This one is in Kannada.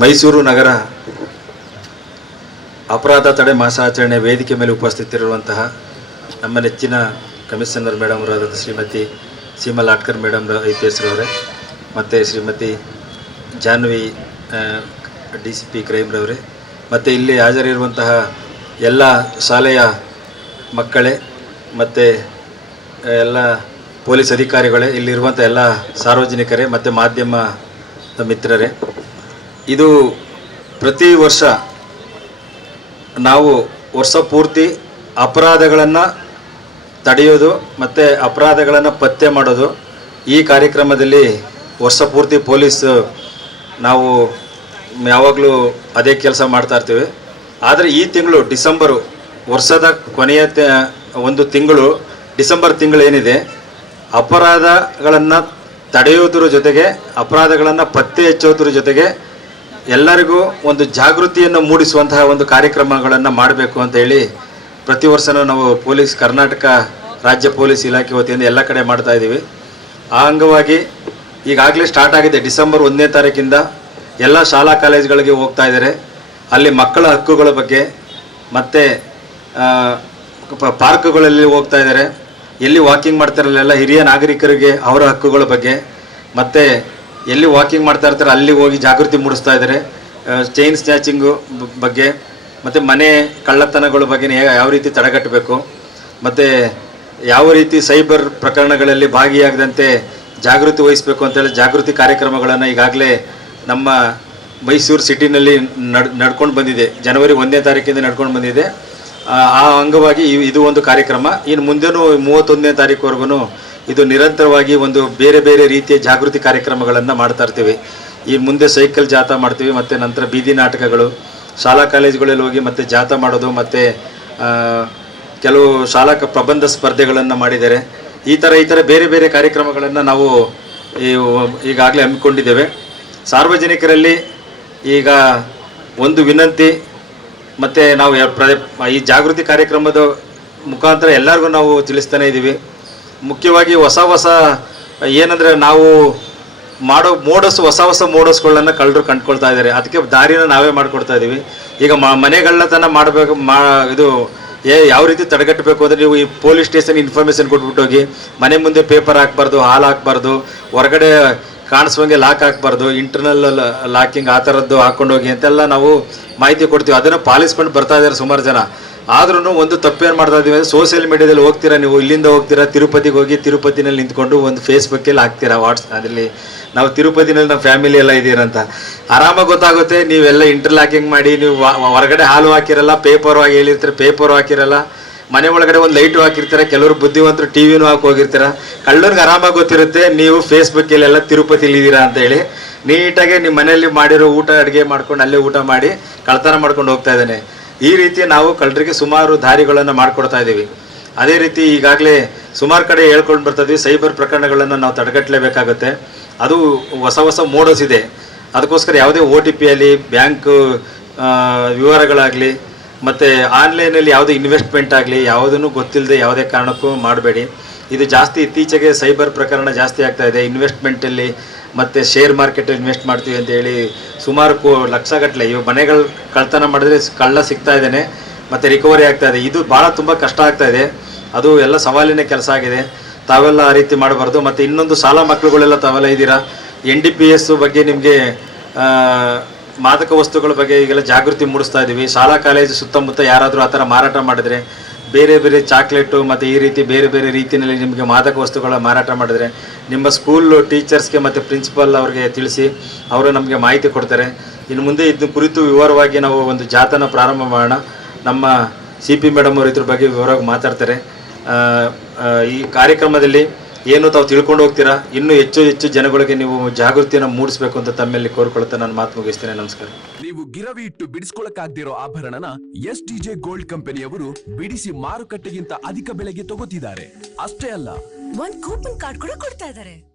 ಮೈಸೂರು ನಗರ ಅಪರಾಧ ತಡೆ ಮಾಸಾಚರಣೆ ವೇದಿಕೆ ಮೇಲೆ ಉಪಸ್ಥಿತಿರುವಂತಹ ನಮ್ಮ ನೆಚ್ಚಿನ commissioner madam Shrimati Seema Latkar madam I P S ರವರೇ ಮತ್ತು Shrimati Janhvi D C P ಕ್ರೈಮ್ರವರೇ ಮತ್ತು ಇಲ್ಲಿ ಹಾಜರಿರುವಂತಹ ಎಲ್ಲ ಶಾಲೆಯ ಮಕ್ಕಳೇ, ಮತ್ತು ಎಲ್ಲ ಪೊಲೀಸ್ ಅಧಿಕಾರಿಗಳೇ ಇಲ್ಲಿರುವಂಥ ಎಲ್ಲ ಸಾರ್ವಜನಿಕರೇ, ಮತ್ತು ಮಾಧ್ಯಮ ಮಿತ್ರರೇ ಇದು ಪ್ರತಿ ವರ್ಷ ನಾವು ವರ್ಷ ಪೂರ್ತಿ ಅಪರಾಧಗಳನ್ನು ತಡೆಯೋದು ಮತ್ತು ಅಪರಾಧಗಳನ್ನು ಪತ್ತೆ ಮಾಡೋದು. ಈ ಕಾರ್ಯಕ್ರಮದಲ್ಲಿ ವರ್ಷ ಪೂರ್ತಿ ಪೊಲೀಸ್ ನಾವು ಯಾವಾಗಲೂ ಅದೇ ಕೆಲಸ ಮಾಡ್ತಾ ಇರ್ತೀವಿ. ಆದರೆ ಈ ತಿಂಗಳು ಡಿಸೆಂಬರು ವರ್ಷದ ಕೊನೆಯ ಒಂದು ತಿಂಗಳು ಡಿಸೆಂಬರ್ ತಿಂಗಳು ಏನಿದೆ, ಅಪರಾಧಗಳನ್ನು ತಡೆಯೋದ್ರ ಜೊತೆಗೆ ಅಪರಾಧಗಳನ್ನು ಪತ್ತೆ ಹಚ್ಚೋದ್ರ ಜೊತೆಗೆ ಎಲ್ಲರಿಗೂ ಒಂದು ಜಾಗೃತಿಯನ್ನು ಮೂಡಿಸುವಂತಹ ಒಂದು ಕಾರ್ಯಕ್ರಮಗಳನ್ನು ಮಾಡಬೇಕು ಅಂತ ಹೇಳಿ ಪ್ರತಿ ವರ್ಷನೂ ನಾವು ಪೊಲೀಸ್ ಕರ್ನಾಟಕ ರಾಜ್ಯ ಪೊಲೀಸ್ ಇಲಾಖೆ ವತಿಯಿಂದ ಎಲ್ಲ ಕಡೆ ಮಾಡ್ತಾ ಇದ್ದೀವಿ. ಆ ಅಂಗವಾಗಿ ಈಗಾಗಲೇ ಸ್ಟಾರ್ಟ್ ಆಗಿದೆ. ಡಿಸೆಂಬರ್ ಒಂದನೇ ತಾರೀಕಿಂದ ಎಲ್ಲ ಶಾಲಾ ಕಾಲೇಜುಗಳಿಗೆ ಹೋಗ್ತಾ ಇದ್ದಾರೆ. ಅಲ್ಲಿ ಮಕ್ಕಳ ಹಕ್ಕುಗಳ ಬಗ್ಗೆ ಮತ್ತು ಪಾರ್ಕ್ಗಳಲ್ಲಿ ಹೋಗ್ತಾ ಇದ್ದಾರೆ. ಎಲ್ಲಿ ವಾಕಿಂಗ್ ಮಾಡ್ತಾರಲ್ಲೆಲ್ಲ ಹಿರಿಯ ನಾಗರಿಕರಿಗೆ ಅವರ ಹಕ್ಕುಗಳ ಬಗ್ಗೆ ಮತ್ತು ಎಲ್ಲಿ ವಾಕಿಂಗ್ ಮಾಡ್ತಾ ಇರ್ತಾರೆ ಅಲ್ಲಿ ಹೋಗಿ ಜಾಗೃತಿ ಮೂಡಿಸ್ತಾ ಇದ್ದಾರೆ. ಚೈನ್ ಸ್ನ್ಯಾಚಿಂಗು ಬಗ್ಗೆ, ಮತ್ತು ಮನೆ ಕಳ್ಳತನಗಳ ಬಗ್ಗೆ ಯಾವ ರೀತಿ ತಡೆಗಟ್ಟಬೇಕು, ಮತ್ತು ಯಾವ ರೀತಿ ಸೈಬರ್ ಪ್ರಕರಣಗಳಲ್ಲಿ ಭಾಗಿಯಾಗದಂತೆ ಜಾಗೃತಿ ವಹಿಸಬೇಕು ಅಂತೇಳಿ ಜಾಗೃತಿ ಕಾರ್ಯಕ್ರಮಗಳನ್ನು ಈಗಾಗಲೇ ನಮ್ಮ ಮೈಸೂರು ಸಿಟಿನಲ್ಲಿ ನಡ್, ನಡ್ಕೊಂಡು ಬಂದಿದೆ. ಜನವರಿ ಒಂದನೇ ತಾರೀಕಿಂದ ನಡ್ಕೊಂಡು ಬಂದಿದೆ. ಆ ಅಂಗವಾಗಿ ಇದು ಒಂದು ಕಾರ್ಯಕ್ರಮ. ಇನ್ನು ಮುಂದೆನೂ ಮೂವತ್ತೊಂದನೇ ತಾರೀಕುವರೆಗೂ ಇದು ನಿರಂತರವಾಗಿ ಒಂದು ಬೇರೆ ಬೇರೆ ರೀತಿಯ ಜಾಗೃತಿ ಕಾರ್ಯಕ್ರಮಗಳನ್ನು ಮಾಡ್ತಾ ಇರ್ತೀವಿ. ಈ ಮುಂದೆ ಸೈಕಲ್ ಜಾಥಾ ಮಾಡ್ತೀವಿ, ಮತ್ತು ನಂತರ ಬೀದಿ ನಾಟಕಗಳು, ಶಾಲಾ ಕಾಲೇಜುಗಳಲ್ಲಿ ಹೋಗಿ ಮತ್ತೆ ಜಾಥಾ ಮಾಡೋದು, ಮತ್ತು ಕೆಲವು ಶಾಲಾ ಪ್ರಬಂಧ ಸ್ಪರ್ಧೆಗಳನ್ನು ಮಾಡಿದ್ದಾರೆ. ಈ ಥರ ಈ ಥರ ಬೇರೆ ಬೇರೆ ಕಾರ್ಯಕ್ರಮಗಳನ್ನು ನಾವು ಈಗಾಗಲೇ ಹಮ್ಮಿಕೊಂಡಿದ್ದೇವೆ. ಸಾರ್ವಜನಿಕರಲ್ಲಿ ಈಗ ಒಂದು ವಿನಂತಿ, ಮತ್ತು ನಾವು ಈ ಜಾಗೃತಿ ಕಾರ್ಯಕ್ರಮದ ಮುಖಾಂತರ ಎಲ್ಲರಿಗೂ ನಾವು ತಿಳಿಸ್ತಾನೆ ಇದ್ದೀವಿ ಮುಖ್ಯವಾಗಿ ಹೊಸ ಹೊಸ, ಏನಂದರೆ ನಾವು ಮಾಡೋ, ಮೋಡಸ್, ಹೊಸ ಹೊಸ ಮೋಡಸ್ಗಳನ್ನ ಕಳ್ಳರು ಕಂಡ್ಕೊಳ್ತಾ ಇದ್ದಾರೆ. ಅದಕ್ಕೆ ದಾರಿನ ನಾವೇ ಮಾಡ್ಕೊಡ್ತಾ ಇದ್ದೀವಿ ಈಗ ಮನೆಗಳನ್ನ ಮಾಡಬೇಕು, ಮಾ, ಇದು ಏ ಯಾವ ರೀತಿ ತಡೆಗಟ್ಟಬೇಕು ಅಂದರೆ ನೀವು ಈ ಪೊಲೀಸ್ ಸ್ಟೇಷನ್ ಇನ್ಫಾರ್ಮೇಷನ್ ಕೊಟ್ಬಿಟ್ಟು ಹೋಗಿ ಮನೆ ಮುಂದೆ ಪೇಪರ್ ಹಾಕ್ಬಾರ್ದು, ಹಾಲು ಹಾಕ್ಬಾರ್ದು, ಹೊರಗಡೆ ಕಾಣಿಸುವಂಗೆ ಲಾಕ್ ಹಾಕ್ಬಾರ್ದು ಇಂಟರ್ನಲ್ ಲಾಕಿಂಗ್ ಆ ಥರದ್ದು ಹಾಕೊಂಡೋಗಿ ಅಂತೆಲ್ಲ ನಾವು ಮಾಹಿತಿ ಕೊಡ್ತೀವಿ. ಅದನ್ನು ಪಾಲಿಸ್ಕೊಂಡು ಬರ್ತಾ ಇದ್ದಾರೆ ಸುಮಾರು ಜನ. ಆದ್ರೂ ಒಂದು ತಪ್ಪೇನು ಮಾಡ್ತಾ ಇದೀವಿ ಅಂದರೆ ಸೋಷಿಯಲ್ ಮೀಡಿಯಾದಲ್ಲಿ ಹೋಗ್ತೀರಾ ನೀವು? ಇಲ್ಲಿಂದ ಹೋಗ್ತೀರಾ? ತಿರುಪತಿಗೆ ಹೋಗಿ ತಿರುಪತಿನಲ್ಲಿ ನಿಂತ್ಕೊಂಡು ಒಂದು ಫೇಸ್ಬುಕ್ಕಲ್ಲಿ ಹಾಕ್ತೀರಾ ವಾಟ್ಸ್ ಅದರಲ್ಲಿ ನಾವು ತಿರುಪತಿನಲ್ಲಿ ನಮ್ಮ ಫ್ಯಾಮಿಲಿ ಎಲ್ಲ ಇದ್ದೀರಂತ. ಆರಾಮಾಗಿ ಗೊತ್ತಾಗುತ್ತೆ, ನೀವೆಲ್ಲ ಇಂಟರ್ಲಾಕಿಂಗ್ ಮಾಡಿ, ನೀವು ಹೊರಗಡೆ ಹಾಲು ಹಾಕಿರಲ್ಲ ಪೇಪರ್ ಆಗಿ ಹೇಳಿರ್ತೀರ ಪೇಪರ್ ಹಾಕಿರಲ್ಲ. ಮನೆ ಒಳಗಡೆ ಒಂದು ಲೈಟು ಹಾಕಿರ್ತಾರೆ, ಕೆಲವರು ಬುದ್ಧಿವಂತರು ಟಿವಿನೂ ಹಾಕಿ ಹೋಗಿರ್ತೀರ? ಕಳ್ಳರಿಗೆ ಆರಾಮಾಗಿ ಗೊತ್ತಿರುತ್ತೆ, ನೀವು ಫೇಸ್ಬುಕ್ಕಲ್ಲೆಲ್ಲ ತಿರುಪತಿಲಿ ಇದ್ದೀರಾ ಅಂತ ಹೇಳಿ. ನೀಟಾಗಿ ನಿಮ್ಮ ಮನೆಯಲ್ಲಿ ಮಾಡಿರೋ ಊಟ, ಅಡುಗೆ ಮಾಡ್ಕೊಂಡು ಅಲ್ಲೇ ಊಟ ಮಾಡಿ ಕಳ್ತನ ಮಾಡ್ಕೊಂಡು ಹೋಗ್ತಾ ಇದ್ದಾನೆ. ಈ ರೀತಿ ನಾವು ಕಳ್ಳರಿಗೆ ಸುಮಾರು ದಾರಿಗಳನ್ನು ಮಾಡಿಕೊಡ್ತಾ ಇದ್ದೀವಿ. ಅದೇ ರೀತಿ ಈಗಾಗಲೇ ಸುಮಾರು ಕಡೆ ಹೇಳ್ಕೊಂಡು ಬರ್ತಾ ಸೈಬರ್ ಪ್ರಕರಣಗಳನ್ನು ನಾವು ತಡೆಗಟ್ಟಲೇಬೇಕಾಗುತ್ತೆ. ಅದು ಹೊಸ ಹೊಸ ಮೋಡಸ್ ಇದೆ. ಅದಕ್ಕೋಸ್ಕರ ಯಾವುದೇ ಒ ಟಿ ಪಿಯಲ್ಲಿ ಬ್ಯಾಂಕ್ ವಿವರಗಳಾಗಲಿ ಮತ್ತು ಆನ್ಲೈನಲ್ಲಿ ಯಾವುದೇ ಇನ್ವೆಸ್ಟ್ಮೆಂಟ್ ಆಗಲಿ, ಯಾವುದನ್ನು ಗೊತ್ತಿಲ್ಲದೆ ಯಾವುದೇ ಕಾರಣಕ್ಕೂ ಮಾಡಬೇಡಿ. ಇದು ಜಾಸ್ತಿ ಇತ್ತೀಚೆಗೆ ಸೈಬರ್ ಪ್ರಕರಣ ಜಾಸ್ತಿ ಆಗ್ತಾ ಇದೆ. ಇನ್ವೆಸ್ಟ್ಮೆಂಟಲ್ಲಿ ಮತ್ತು ಶೇರ್ ಮಾರ್ಕೆಟಲ್ಲಿ ಇನ್ವೆಸ್ಟ್ ಮಾಡ್ತೀವಿ ಅಂತ ಹೇಳಿ ಸುಮಾರು ಕೋ ಲಕ್ಷಗಟ್ಟಲೆ ಇವು ಮನೆಗಳು ಕಳ್ತನ ಮಾಡಿದ್ರೆ ಕಳ್ಳ ಸಿಗ್ತಾ ಇದ್ದಾನೆ ಮತ್ತು ರಿಕವರಿ ಆಗ್ತಾ ಇದೆ. ಇದು ಭಾಳ ತುಂಬ ಕಷ್ಟ ಆಗ್ತಾ ಇದೆ. ಅದು ಎಲ್ಲ ಸವಾಲಿನ ಕೆಲಸ ಆಗಿದೆ. ತಾವೆಲ್ಲ ಆ ರೀತಿ ಮಾಡಬಾರ್ದು. ಮತ್ತು ಇನ್ನೊಂದು ಸಾಲ ಮಕ್ಕಳುಗಳೆಲ್ಲ ತಾವೆಲ್ಲ ಇದ್ದೀರಾ? ಎನ್ ಬಗ್ಗೆ ನಿಮಗೆ ಮಾದಕ ವಸ್ತುಗಳ ಬಗ್ಗೆ ಈಗೆಲ್ಲ ಜಾಗೃತಿ ಮೂಡಿಸ್ತಾ ಇದ್ದೀವಿ ಶಾಲಾ, ಕಾಲೇಜು ಸುತ್ತಮುತ್ತ ಯಾರಾದರೂ ಆ ಥರ ಮಾರಾಟ ಮಾಡಿದ್ರೆ, ಬೇರೆ ಬೇರೆ ಚಾಕ್ಲೇಟು ಮತ್ತು ಈ ರೀತಿ ಬೇರೆ ಬೇರೆ ರೀತಿಯಲ್ಲಿ ನಿಮಗೆ ಮಾದಕ ವಸ್ತುಗಳ ಮಾರಾಟ ಮಾಡಿದ್ರೆ, ನಿಮ್ಮ ಸ್ಕೂಲ್ ಟೀಚರ್ಸ್ಗೆ ಮತ್ತು ಪ್ರಿನ್ಸಿಪಲ್ ಅವ್ರಿಗೆ ತಿಳಿಸಿ ಅವರು ನಮಗೆ ಮಾಹಿತಿ ಕೊಡ್ತಾರೆ. ಇನ್ನು ಮುಂದೆ ಇದ್ರ ಕುರಿತು ವಿವರವಾಗಿ ನಾವು ಒಂದು ಜಾತನ ಪ್ರಾರಂಭ ಮಾಡೋಣ. ನಮ್ಮ ಸಿ ಪಿ ಮೇಡಮ್ ಅವರು ಇದ್ರ ಬಗ್ಗೆ ವಿವರವಾಗಿ ಮಾತಾಡ್ತಾರೆ. ಈ ಕಾರ್ಯಕ್ರಮದಲ್ಲಿ ಏನು ತಾವು ತಿಳ್ಕೊಂಡು ಹೋಗ್ತೀರಾ? ಇನ್ನೂ ಹೆಚ್ಚು ಹೆಚ್ಚು ಜನಗಳಿಗೆ ನೀವು ಜಾಗೃತಿಯನ್ನು ಮೂಡಿಸಬೇಕು ಅಂತ ತಮ್ಮಲ್ಲಿ ಕೋರ್ಕೊಳ್ತಾ ನಾನು ಮಾತು ಮುಗಿಸ್ತೇನೆ. ನಮಸ್ಕಾರ. ನೀವು ಗಿರವಿ ಇಟ್ಟು ಬಿಡಿಸ್ಕೊಳಕ್ಕಾಗ್ದಿರೋ ಆಭರಣನ ಎಸ್ ಡಿಜೆ ಗೋಲ್ಡ್ ಕಂಪನಿಯವರು ಬಿಡಿಸಿ ಮಾರುಕಟ್ಟೆಗಿಂತ ಅಧಿಕ ಬೆಲೆಗೆ ತಗೋತಿದ್ದಾರೆ. ಅಷ್ಟೇ ಅಲ್ಲ. ಒಂದ್ ಕೂಪನ್ ಕಾರ್ಡ್ ಕೂಡ ಕೊಡ್ತಾ ಇದಾರೆ